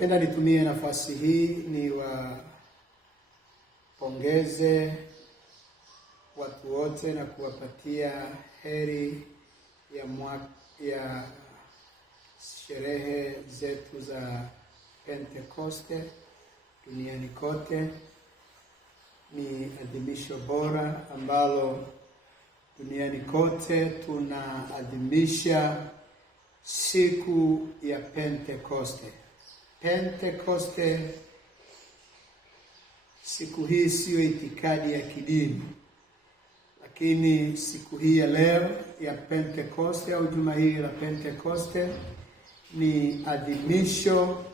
Napenda nitumie nafasi hii niwapongeze watu wote na kuwapatia heri ya sherehe zetu za Pentekoste duniani kote. Ni adhimisho bora ambalo duniani kote tunaadhimisha siku ya Pentekoste. Pentekoste, siku hii siyo itikadi ya kidini, lakini siku hii ya leo ya Pentekoste au juma hili la Pentekoste ni adhimisho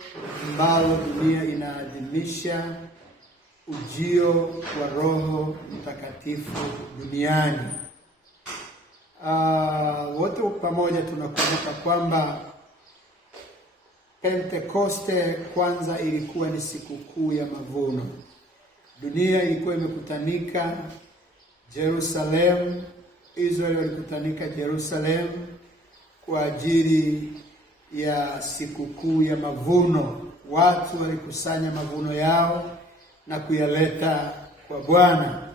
ambalo dunia inaadhimisha ujio wa Roho Mtakatifu duniani. Wote pamoja tunakumbuka kwamba Pentekoste kwanza ilikuwa ni sikukuu ya mavuno. Dunia ilikuwa imekutanika Jerusalem, Israeli walikutanika Jerusalem kwa ajili ya sikukuu ya mavuno. Watu walikusanya mavuno yao na kuyaleta kwa Bwana.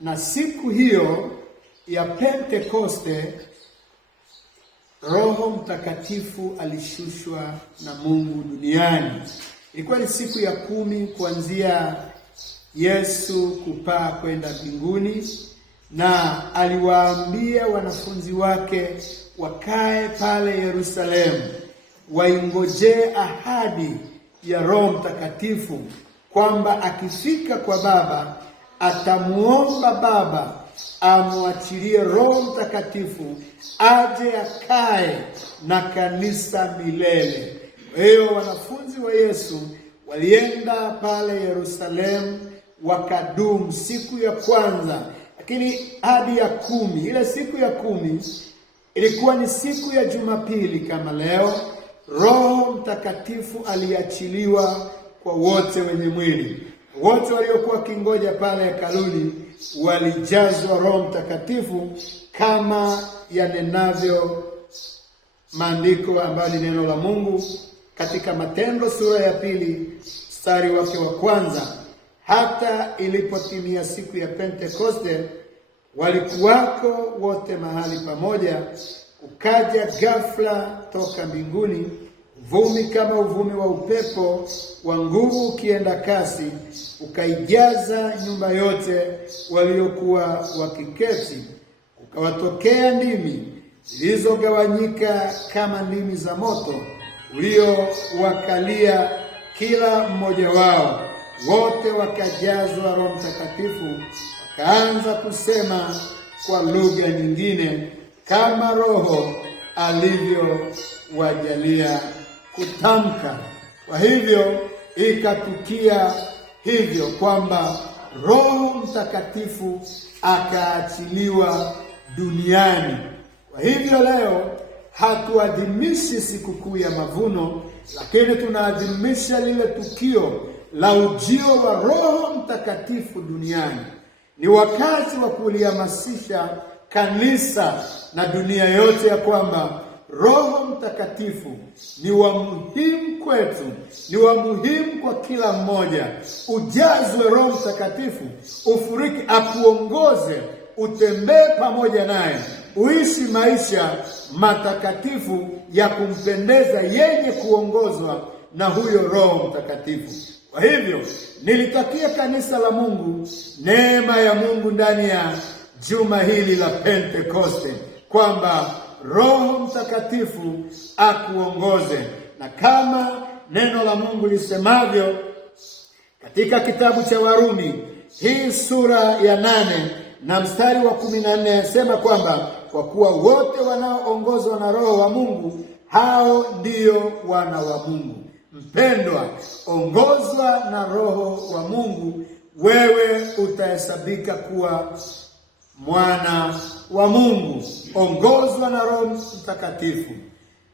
Na siku hiyo ya Pentekoste, Roho Mtakatifu alishushwa na Mungu duniani. Ilikuwa ni siku ya 10 kuanzia Yesu kupaa kwenda mbinguni, na aliwaambia wanafunzi wake wakae pale Yerusalemu, waingojee ahadi ya Roho Mtakatifu, kwamba akifika kwa Baba atamuomba Baba amwachilie Roho Mtakatifu aje akae na kanisa milele. Hiyo wanafunzi wa Yesu walienda pale Yerusalemu, wakadumu siku ya kwanza, lakini hadi ya 10. Ile siku ya 10 ilikuwa ni siku ya Jumapili kama leo. Roho Mtakatifu aliachiliwa kwa wote wenye mwili. Wote waliokuwa kingoja pale hekaluni walijazwa Roho Mtakatifu kama yanenavyo maandiko ambayo ni neno la Mungu katika Matendo sura ya 2 mstari wake wa 1. Hata ilipotimia siku ya Pentekoste, walikuwako wote mahali pamoja, ukaja ghafla toka mbinguni uvumi kama uvumi wa upepo wa nguvu ukienda kasi, ukaijaza nyumba yote waliokuwa wakiketi. Ukawatokea ndimi zilizogawanyika kama ndimi za moto uliowakalia kila mmoja wao. Wote wakajazwa Roho Mtakatifu, wakaanza kusema kwa lugha nyingine kama Roho alivyowajalia kutamka. Kwa hivyo ikatukia hivyo kwamba Roho Mtakatifu akaachiliwa duniani. Kwa hivyo leo hatuadhimishi sikukuu ya mavuno, lakini tunaadhimisha lile tukio la ujio wa Roho Mtakatifu duniani. Ni wakati wa kulihamasisha kanisa na dunia yote ya kwamba Roho Mtakatifu ni wa muhimu kwetu, ni wa muhimu kwa kila mmoja. Ujazwe Roho Mtakatifu, ufuriki, akuongoze, utembee pamoja naye, uishi maisha matakatifu ya kumpendeza yenye kuongozwa na huyo Roho Mtakatifu. Kwa hivyo nilitakia kanisa la Mungu neema ya Mungu ndani ya juma hili la Pentekoste, kwamba Roho Mtakatifu akuongoze. Na kama neno la Mungu lisemavyo katika kitabu cha Warumi hii sura ya 8 na mstari wa 14, yasema kwamba kwa kuwa wote wanaoongozwa na Roho wa Mungu hao ndio wana wa Mungu. Mpendwa, ongozwa na Roho wa Mungu, wewe utahesabika kuwa mwana wa Mungu. Ongozwa na Roho Mtakatifu.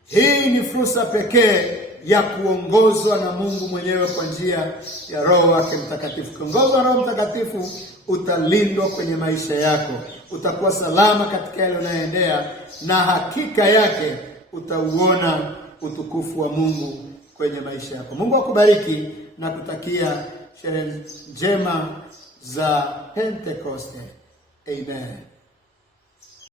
Hii ni fursa pekee ya kuongozwa na Mungu mwenyewe kwa njia ya Roho wake Mtakatifu. Kuongozwa na Roho Mtakatifu, utalindwa kwenye maisha yako, utakuwa salama katika yale unayoendea, na hakika yake utauona utukufu wa Mungu kwenye maisha yako. Mungu akubariki na kutakia sherehe njema za Pentekoste. Amen.